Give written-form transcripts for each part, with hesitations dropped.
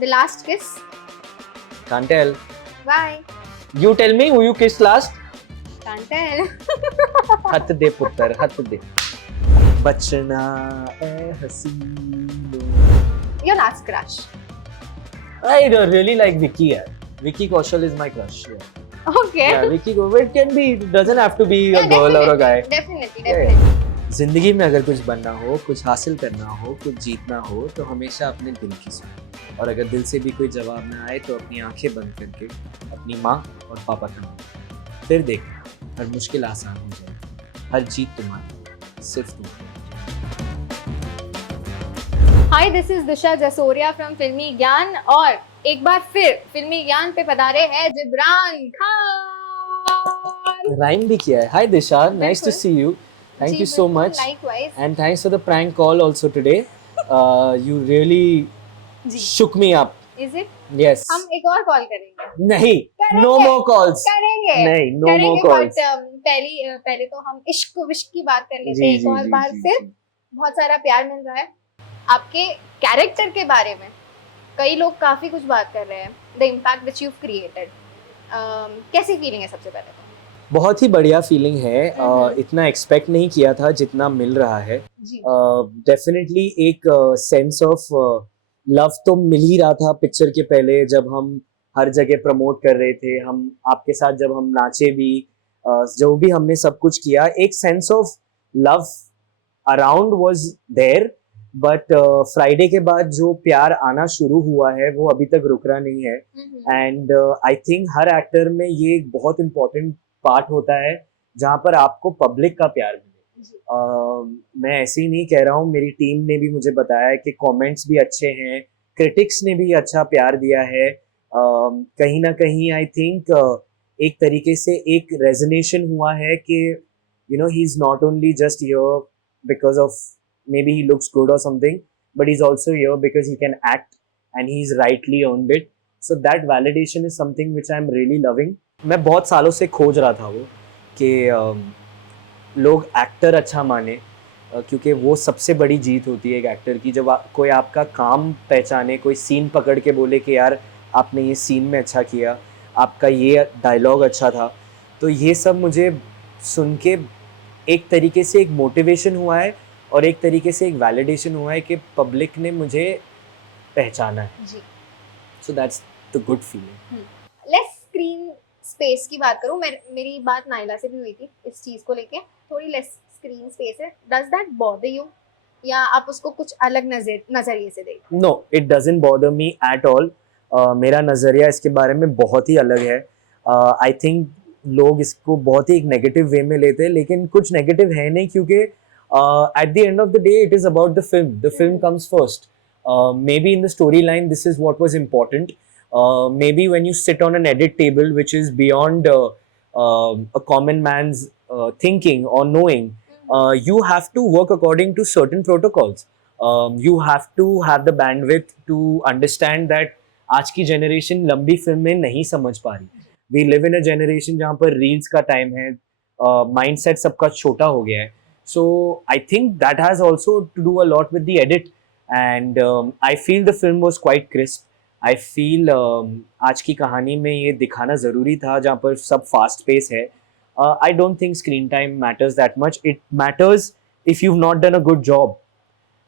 The last kiss? Can't tell. Why? You tell me who you kissed last. Can't tell. हथ दे पुत्र, हथ दे. बचना ए हसीनो. Your last crush? I really like Vicky. यार. Vicky Kaushal is my crush. Yeah, Okay. yeah Vicky. It can be. It doesn't have to be a Yeah, girl or a guy. Definitely, Yeah, definitely. जिंदगी में अगर कुछ बनना हो, कुछ हासिल करना हो, कुछ जीतना हो, तो हमेशा अपने दिल की सुनो. और अगर दिल से भी कोई जवाब ना आए तो अपनी आंखें बंद करके अपनी माँ और पापा का नाम. फिर देखना हर मुश्किल आसान हो जाएगी. हर जीत तुम्हारी, सिर्फ तुम्हारी. Hi, this is Disha Jasoria from फिल्मी ज्ञान और एक बार फिर फिल्मी ज्ञान पे पधारे हैं जिब्रान खान. राइम भी किया है. Hi Disha, nice to बिल्कुल. see you. Thank ji, you so बिल्कुल, much. Likewise. And thanks for the prank call also today. You really ji. shook me up. Is it? Yes. हम एक और कॉल करेंगे. नहीं. करेंगे. No more calls. करेंगे. नहीं. No करेंगे, more calls. but पहले तो हम इश्क विश्क की बात कर लेते जी, हैं एक जी, और जी, बार जी, फिर. जी. बहुत सारा प्यार मिल रहा है. आपके कैरेक्टर के बारे में कई लोग काफी कुछ बात कर रहे हैं. The impact which you created. कैसी फीलिंग है सबसे पहले तो? बहुत ही बढ़िया फीलिंग है. इतना एक्सपेक्ट नहीं किया था जितना मिल रहा है. जी. डेफिनेटली एक सेंस ऑफ लव तो मिल ही रहा था पिक्चर के पहले जब हम हर जगह प्रमोट कर रहे थे. हम आपके साथ जब हम नाचे भी, जो भी हमने सब कुछ किया, एक sense of love around was there. But Friday के बाद जो प्यार आना शुरू हुआ है वो अभी तक रुक रहा नहीं है. And I think her actor में ये एक बहुत इम्पोर्टेंट पार्ट होता है जहाँ पर आपको पब्लिक का प्यार मिले. मैं ऐसे ही नहीं कह रहा हूँ. मेरी टीम ने भी मुझे बताया है कि कमेंट्स भी अच्छे हैं, क्रिटिक्स ने भी अच्छा प्यार दिया है. कहीं ना कहीं आई थिंक एक तरीके से एक रेजोनेशन हुआ है कि you know he is not only just here because of maybe he looks good or something, but he's also here because he can act and he's rightly earned it. So that validation is something which I'm really loving. मैं बहुत सालों से खोज रहा था वो कि लोग एक्टर अच्छा माने, क्योंकि वो सबसे बड़ी जीत होती है एक एक्टर की. जब कोई आपका काम पहचाने, कोई सीन पकड़ के बोले कि यार आपने ये सीन में अच्छा किया, आपका ये डायलॉग अच्छा था, तो ये सब मुझे सुन के एक तरीके से एक मोटिवेशन हुआ है और एक तरीके से एक वैलिडेशन हुआ है कि पब्लिक ने मुझे पहचाना है. जी. So that's the good feeling. Less screen space की बात करूं, मेरी बात नाइला से भी हुई थी इस चीज को लेके. थोड़ी लेस स्क्रीन स्पेस है. डज दैट बॉदर यू या आप उसको कुछ अलग नजरिए से देखते हैं? No, it doesn't bother me at all. मेरा नज़रिया इसके बारे में बहुत ही अलग है. आई थिंक लोग इसको बहुत ही एक नेगेटिव वे में लेते हैं, लेकिन कुछ नेगेटिव है नहीं, क्योंकि at the end of the day it is about the film. The film comes first. Maybe in the storyline this is what was important. Maybe when you sit on an edit table which is beyond a common man's thinking or knowing, you have to work according to certain protocols. You have to have the bandwidth to understand that आज की generation लंबी film में नहीं समझ पा रही. We live in a generation जहाँ पर reels का time है, mindset सबका छोटा हो गया है. So I think that has also to do a lot with the edit, and I feel the film was quite crisp. I feel आज की कहानी में ये दिखाना ज़रूरी था जहाँ पर सब fast pace है. I don't think screen time matters that much. It matters if you've not done a good job.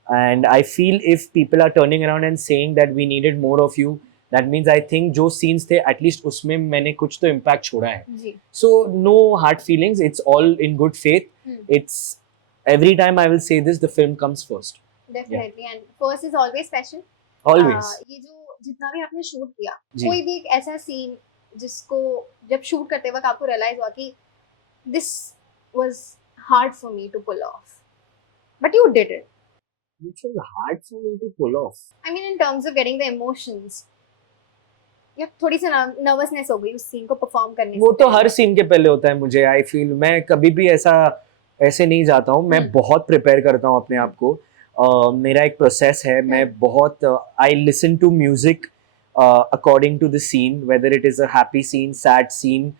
And I feel if people are turning around and saying that we needed more of you, that means I think जो scenes थे at least उसमें मैंने कुछ तो impact छोड़ा है. जी. So no hard feelings. It's all in good faith. It's every time I will say this, the film comes first. Definitely. And first is always special. Always. ये जो जितना भी आपने शूट किया, जी. कोई भी एक ऐसा सीन जिसको जब शूट करते वक्त आपको रियलाइज हुआ कि this was hard for me to pull off, but you did it. Which was hard for me to pull off. I mean in terms of getting the emotions. या थोड़ी सी nervousness हो गई उस सीन को perform करने से? वो तो हर सीन के पहले होता है मुझे. आई फील मैं कभी भी ऐसे नहीं जाता हूँ. मैं बहुत प्रिपेयर करता हूँ अपने आप को. मेरा एक प्रोसेस है. मैं बहुत I listen to music according to the scene, whether it is a happy scene, sad scene,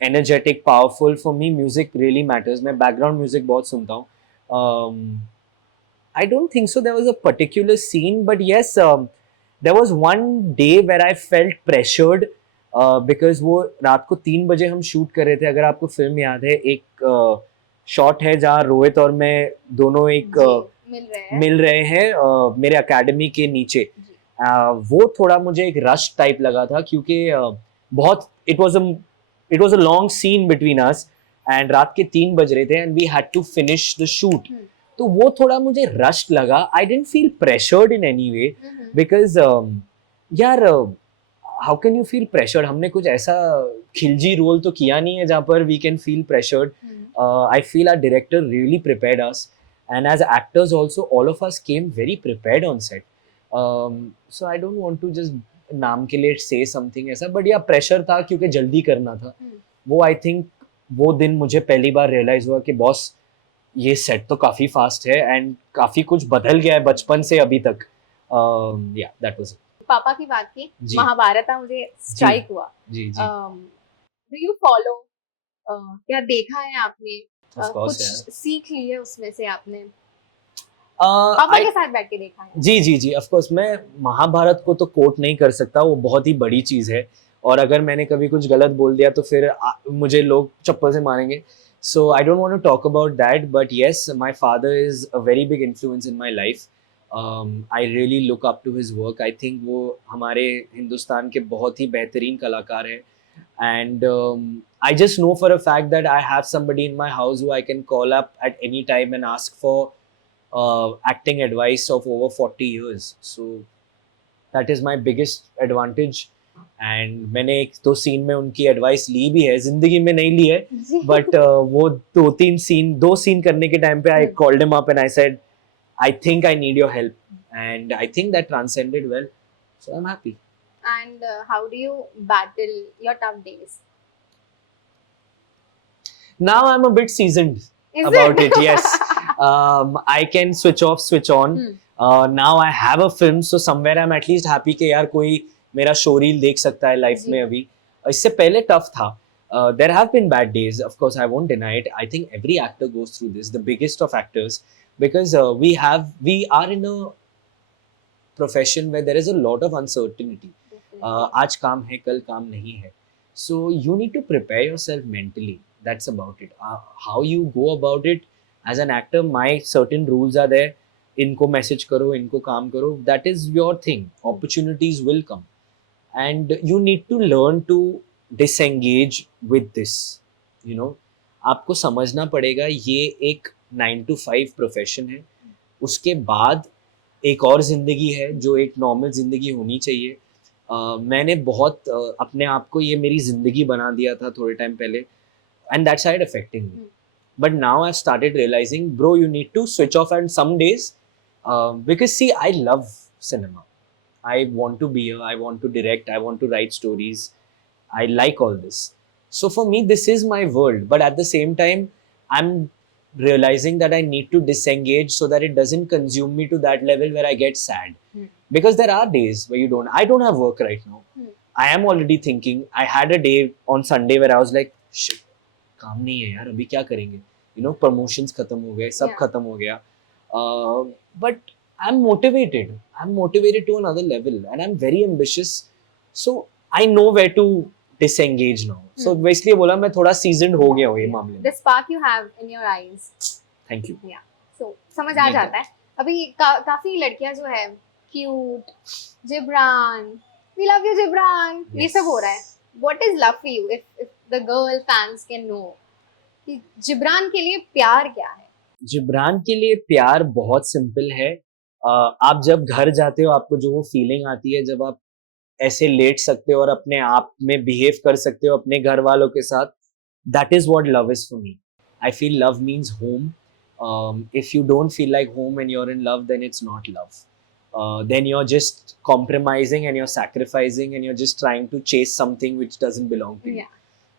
energetic, powerful. For me music really matters. मैं बैकग्राउंड म्यूजिक बहुत सुनता हूँ. I don't think so there was a particular scene, but yes, there was one day where I felt pressured because वो रात को 3 बजे हम shoot कर रहे थे. अगर आपको फिल्म याद है, एक शॉट है जहाँ रोहित और मैं दोनों एक मिल रहे हैं मेरे अकेडमी के नीचे. वो थोड़ा मुझे एक रश टाइप लगा था क्योंकि बहुत it was a long scene between us and रात के 3 बज रहे थे and we had to finish the shoot. तो वो थोड़ा मुझे रश लगा. I didn't feel pressured in any way because यार how can you feel pressured. हमने कुछ ऐसा खिलजी रोल तो किया नहीं है जहाँ पर we can feel pressured. I feel our director really prepared us and as actors also all of us came very prepared on set. So I don't want to just नाम के लिए say something ऐसा, but yeah pressure था क्योंकि जल्दी करना था. वो I think वो दिन मुझे पहली बार realize हुआ कि बॉस ये सेट तो काफी फास्ट है एंड काफी कुछ बदल गया है बचपन से अभी तक. Yeah, that was it. पापा की बात की, महाभारत मुझे स्ट्राइक हुआ. जी. Do you follow? क्या देखा है आपने? कुछ सीख ली है उसमें से आपने? पापा के साथ बैठ के देखा है? जी. ऑफ कोर्स मैं महाभारत को तो कोट नहीं कर सकता, वो बहुत ही बड़ी चीज है और अगर मैंने कभी कुछ गलत बोल दिया तो फिर मुझे लोग चप्पल से मारेंगे. So I don't want to talk about that, but yes my father is a very big influence in my life. I really look up to his work. I think वो हमारे हिंदुस्तान के बहुत ही बेहतरीन कलाकार हैं. And I just know for a fact that I have somebody in my house who I can call up at any time and ask for acting advice of over 40 years. So that is my biggest advantage. And मैंने एक दो scene में उनकी advice ली भी है, जिंदगी में नहीं ली है, बट वो दो सीन करने के टाइम पे I called him up and I said, I think I need your help, and I think that transcended well. So I'm happy. And how do you battle your tough days? Now I'm a bit seasoned about it. Yes. I can switch off, switch on. Now I have a film, so somewhere I'm at least happy कि यार कोई मेरा show reel देख सकता है life में अभी. इससे पहले टफ था. There have been bad days, of course, I won't deny it. I think every actor goes through this, the biggest of actors, because we are in a profession where there is a lot of uncertainty. आज काम है कल काम नहीं है. So you need to prepare yourself mentally. That's about it. How you go about it as an actor, my certain rules are there. इनको message करो, इनको काम करो. That is your thing. Opportunities will come. And you need to learn to disengage with this. You know, आपको समझना पड़ेगा ये एक 9 to 5 प्रोफेशन है. उसके बाद एक और जिंदगी है जो एक नॉर्मल जिंदगी होनी चाहिए. मैंने बहुत अपने आप को ये मेरी जिंदगी बना दिया था थोड़े टाइम पहले, and that side affecting me. But now I started realizing, bro you need to switch off at some days because see I love cinema. I want to be here, I want to direct, I want to write stories, I like all this. So for me this is my world, but at the same time I am realizing that I need to disengage so that it doesn't consume me to that level where I get sad. Because there are days where I don't have work right now. I am already thinking, I had a day on Sunday where I was like, shit, काम नहीं है यार, अभी क्या करेंगे? You know, promotions खत्म हो गए, सब खत्म हो गया. But I'm motivated to another level and I'm very ambitious. So I know where to disengage now. So basically बोला मैं थोड़ा seasoned हो गया हूँ ये मामले में. The spark you have in your eyes. Thank you. Yeah. So समझ आ जाता है. अभी काफी लड़कियां जो है cute, Gibran, we love you Gibran, ये सब हो रहा है. What is love for you? If the girl fans can know कि जिब्रान के लिए प्यार क्या है? जिब्रान के लिए प्यार बहुत सिंपल है. आप जब घर जाते हो आपको जो वो फीलिंग आती है जब आप ऐसे लेट सकते हो और अपने आप में बिहेव कर सकते हो अपने घर वालों के साथ, that is what love is for me. I feel love means home. If you don't feel like home and you're in love, then it's not love. Then you're just compromising and you're sacrificing and you're just trying to chase something which doesn't belong to you. Yeah.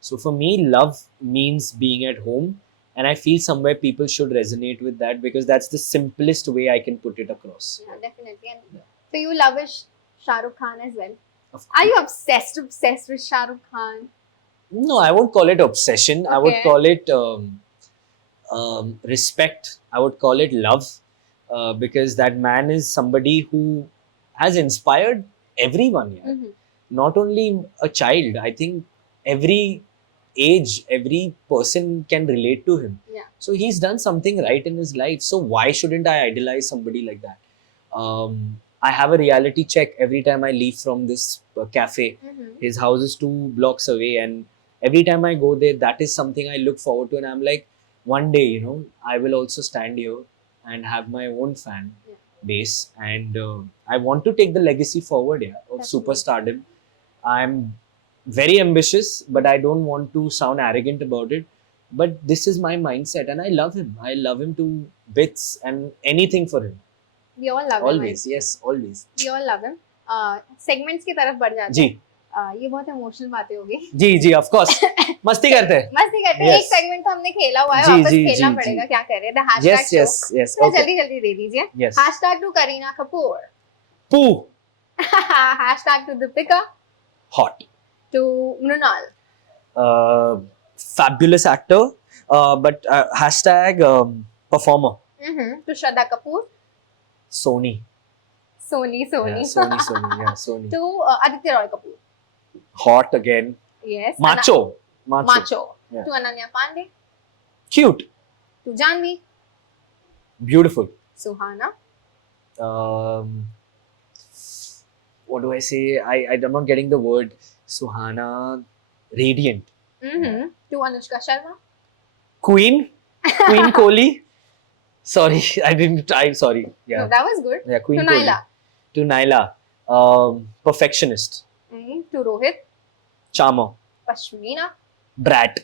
So for me, love means being at home, and I feel somewhere people should resonate with that because that's the simplest way I can put it across. Yeah, definitely. And so you love Shah Rukh Khan as well. Are you obsessed with Shah Rukh Khan? No, I won't call it obsession. Okay. I would call it respect. I would call it love because that man is somebody who has inspired everyone, yeah. Mhm. Not only a child, I think every age, every person can relate to him. Yeah. So he's done something right in his life, so why shouldn't I idolize somebody like that? I have a reality check every time I leave from this cafe. Mhm. His house is 2 blocks away, and every time I go there, that is something I look forward to, and I'm like, one day, I will also stand here and have my own fan Yeah. base, and I want to take the legacy forward, yeah, of Definitely. superstardom. I'm very ambitious, but I don't want to sound arrogant about it. But this is my mindset, and I love him. I love him to bits, and anything for him. We all love him. Always, yes, always. We all love him. Segments की तरफ बढ़ जाते जी हैं. ये बहुत emotional बातें होगी. जी जी, of course मस्ती करते हैं. मस्ती करते हैं. Yes. एक सेगमेंट तो हमने खेला हुआ है, जी, वापस जी, खेलना जी, पड़ेगा. जी. क्या कह रहे हैं? The hashtag Yes, show. yes, yes. थोड़ा Okay. जल्दी जल्दी दे दीजिए. Yes. Hashtag to Kareena Kapoor. Poo, Hashtag to Deepika. hot. To Mrunal. Fabulous actor, but hashtag performer. To Shraddha Kapoor. Sony. Sony. Yeah, Sony. Yeah, Sony. To Aditya Roy Kapoor. Hot again. Yes. Macho. Macho. Yeah. To Ananya Pandey. Cute. To Janvi. Beautiful. Suhana. What do I say? I'm not getting the word. Suhana. Radiant. To Anushka Sharma. Queen Kohli. Sorry, I didn't. I'm sorry. Yeah, No, that was good. yeah. Queen To Kohli. Naila. To Naila. Perfectionist. To Rohit. Charmer. Pashmina. Brat.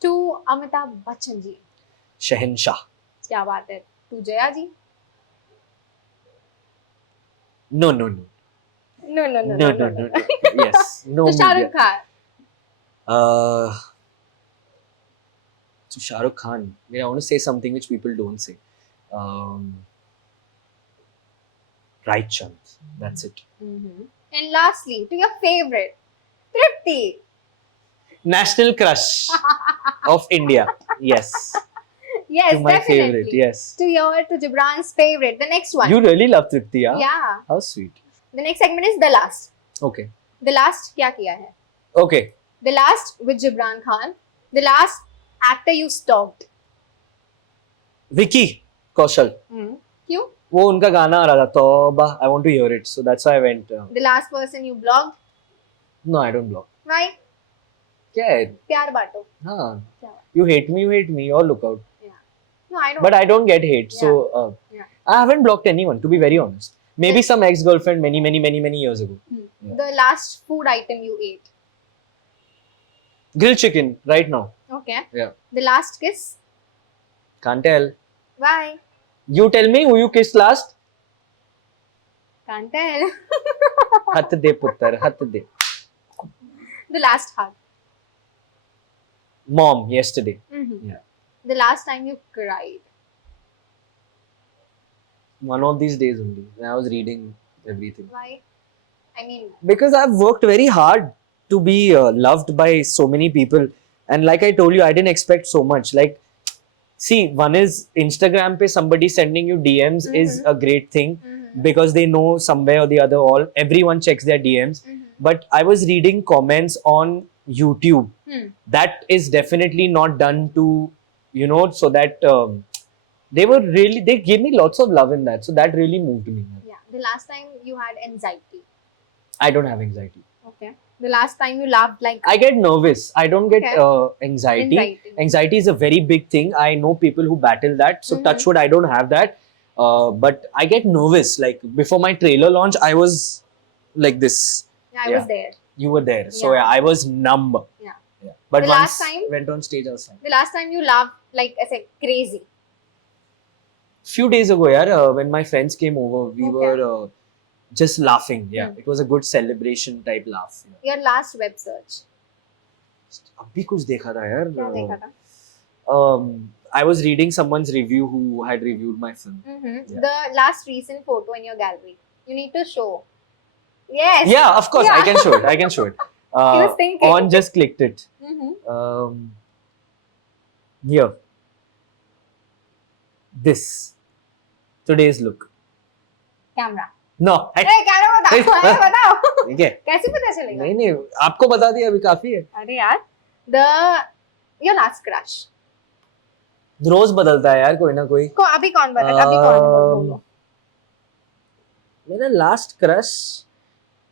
To Amitabh Bachchan ji. Shahenshah. क्या बात है. To Jaya ji. No. No. Yes. No. To Shah Rukh Khan. To Shah Rukh Khan. I want to say something which people don't say. Right chance. That's it. And lastly, to your favorite, Tripti. National crush of India. Yes. Yes, To my definitely. favorite. Yes. To Gibran's favorite. The next one. You really love Tripti, yeah? Yeah. How sweet. The next segment is The Last. Okay. The Last क्या किया है? Okay. The Last with Gibran Khan. The last actor you stalked. Vicky Kaushal. क्यों? वो उनका गाना आ रहा था तौबा. I want to hear it, so that's why I went. The last person you blocked. No, I don't block. Why? क्या है? प्यार बांटो. हाँ. क्या? You hate me, or look out. No, I don't. But I don't get hate, so Yeah. I haven't blocked anyone, to be very honest. Maybe some ex-girlfriend many years ago. Yeah. The last food item you ate. Grilled chicken right now. Okay. Yeah. The last kiss. Can't tell. Why? You tell me who you kissed last. Can't tell. Hath de puttar, hath de. The last hug. Mom yesterday. Yeah. The last time you cried. One of these days only, when I was reading everything. Why? I mean, Because I've worked very hard to be loved by so many people, and like I told you, I didn't expect so much. Like, see, one is Instagram pe somebody sending you DMs is a great thing because they know somewhere or the other everyone checks their DMs. But I was reading comments on YouTube. That is definitely not done to, so that they gave me lots of love in that. So that really moved me. yeah. The last time you had anxiety. I don't have anxiety. Okay. The last time you laughed like I get nervous. I don't get Okay. anxiety. Anxiety is a very big thing. I know people who battle that. So touch wood, I don't have that. But I get nervous. Like before my trailer launch, I was like this. I was there. You were there. So Yeah. I was numb. Yeah. But The once last time- went on stage, I was fine. The last time you laughed like I said crazy. Few days ago, when my friends came over, we Okay. were just laughing. Yeah. It was a good celebration type laugh. Yeah. Your last web search. अभी कुछ देखा था यार. क्या देखा था? I was reading someone's review who had reviewed my film. Yeah. The last recent photo in your gallery. You need to show. Yes. Yeah, of course, I can show it. I can show it. He was thinking. On just clicked it. Here. This. Today's look. Camera. No अरे क्या ना बताओ, अरे बताओ ठीक है, कैसे पता चलेगा? नहीं नहीं आपको बता दिया अभी काफी है। अरे यार, द योर लास्ट क्रश रोज बदलता है यार कोई ना कोई। को अभी कौन बता, अभी कौन है बोलो? मेरा last crush,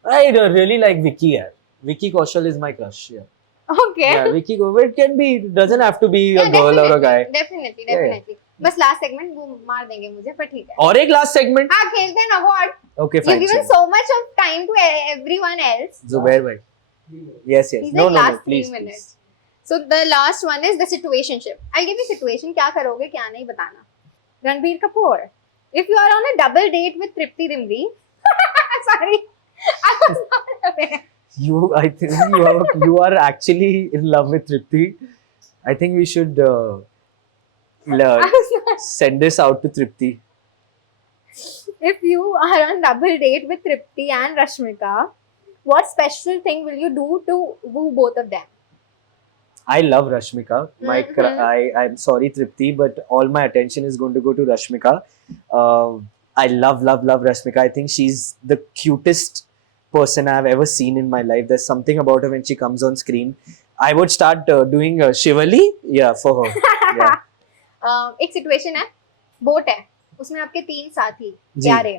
I really like Vicky यार, Vicky Kaushal is my crush यार। Okay, Yeah, Vicky Go. It can be, doesn't have to be a girl or a guy. Definitely Yeah, yeah. Definitely. बस लास्ट सेगमेंट वो मार देंगे मुझे, पर ठीक है। और एक लास्ट सेगमेंट। हाँ खेलते हैं ना, what? Okay, You've fine. given चलो। so much of time to everyone else. Zubair भाई। Yes, yes. These No, are no, no. last 3 Please, minutes. please. So the last one is the situationship. I'll give you situation, क्या करोगे क्या नहीं बताना। Ranbir Kapoor, if you are on a double date with Tripti Dimri, sorry, I was not aware. I think you are actually in love with Tripti. I think we should learn, I was not. send this out to Tripti. If you are on double date with Tripti and Rashmika, what special thing will you do to woo both of them? I love Rashmika. Mhm. I'm sorry Tripti, but all my attention is going to go to Rashmika. I love Rashmika. I think she's the cutest person I've ever seen in my life. There's something about her when she comes on screen. I would start doing Shivali, yeah, for her. Yeah. एक situation है, boat है, उसमें आपके 3 साथी जी। प्यारे,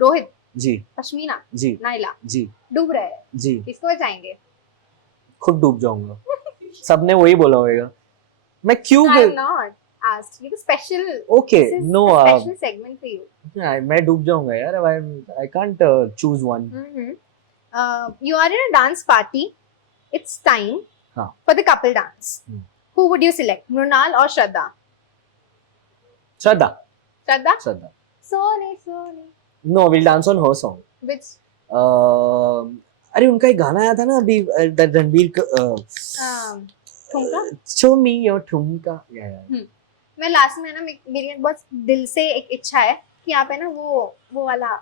रोहित, जी पश्मीना, जी Naila, जी डूब रहे हैं, जी, किसको बचाएंगे? खुद डूब जाऊंगा। सबने वही बोला होगा। मैं क्यों I am not asked. You special. Okay, This is no, a special segment for you. मैं डूब जाऊंगा यार। I can't choose one. You are in a dance party. It's time हाँ। for the couple dance. Who would you select, Mrunal or Shraddha? Shraddha. Shraddha? Shraddha. Sony, Sony. No, we'll dance on her song. Which? अरे उनका एक गाना आया था ना अभी रणबीर ठुमका? Show me your ठुमका। Yeah. मैं लास्ट में ना मेरी बहुत दिल से एक इच्छा है कि यहाँ पे ना वो वाला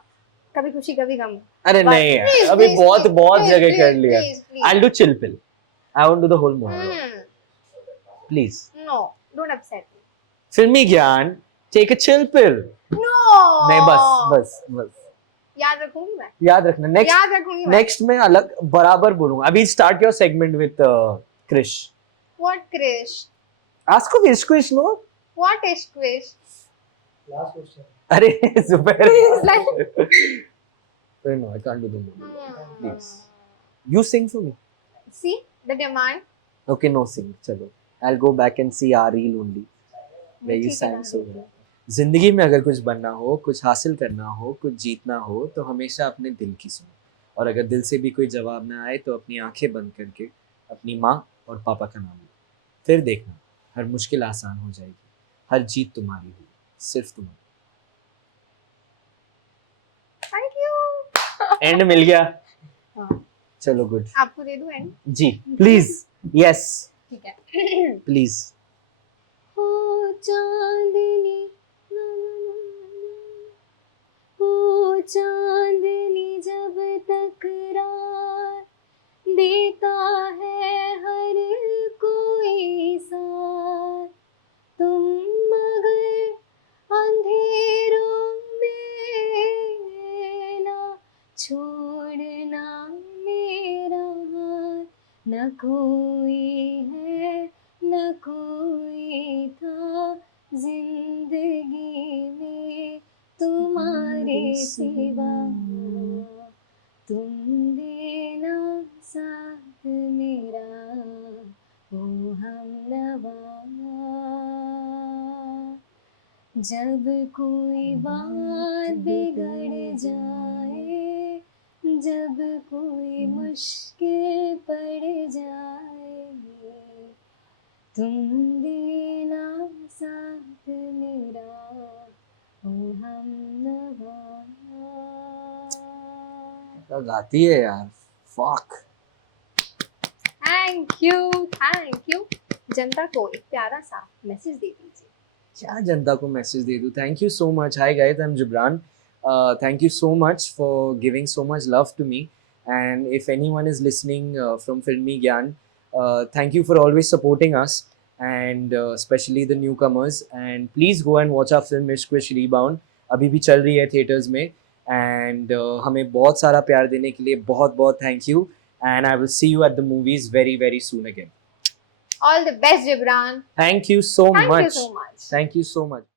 कभी खुशी कभी गम। अरे But नहीं यार, please, अभी please, बहुत please, बहुत please, जगह please, कर लिया। please, please. I'll do chill pill. I won't do the whole movie. Please. No, don't upset me. फिल्मी ज्ञान, take a chill pill. No. नहीं बस याद रखूंगी मैं। याद रखना। याद रखूंगी मैं। नेक्स्ट में अलग बराबर बोलूंगा। अभी start your segment with Krish. What Krish? Ask को wish no. What is Krish? Last question. अरे Zubair. Please, like- No, I can't do the movie. Please. You sing for me. See the demand. Okay, no sing. चलो, I'll go back and see our reel only. Where you ठीक है sang ना, so well. जिंदगी में अगर कुछ बनना हो, कुछ हासिल करना हो, कुछ जीतना हो, तो हमेशा अपने दिल की सुनो। और अगर दिल से भी कोई जवाब ना आए तो अपनी आंखें बंद करके अपनी माँ और पापा का नाम लो। फिर देखना, हर मुश्किल आसान हो जाएगी, हर जीत तुम्हारी होगी, सिर्फ तुम्हारी। Thank you. एंड मिल गया। हाँ। चलो गुड। आपको दे दूं एंड? Ji please. यस ठीक है। प्लीज। ओ चांदनी, ओ चांदनी जब तकरार देता है हर कोई साथ, तुम मगर अंधेरों में ना छोड़ना मेरा हाथ, न कोई है न कोई था जिंदगी में तुम्हारे सिवा, तुम देना साथ मेरा ओ हमनवा। जब कोई बात बिगड़ जाए, जब कोई मुश्किल पड़ जाए, तुम देना साथ मेरा ओ हमनवा। क्या गाती है यार। फक। Thank you. जनता को एक प्यारा सा मैसेज दे दीजिए। क्या जनता को मैसेज दे दूं। Thank you so much. Hi guys, I am Jibran. Thank you so much for giving so much love to me. And if anyone is listening from Filmi Gyan, thank you for always supporting us, and especially the newcomers. And please go and watch our film Ishq Wish Rebound. अभी भी चल रही है theatres में, and हमें बहुत सारा प्यार देने के लिए बहुत बहुत thank you and I will see you at the movies very very soon again All the best, Gibran. Thank you so Thank you much so much. Thank you so much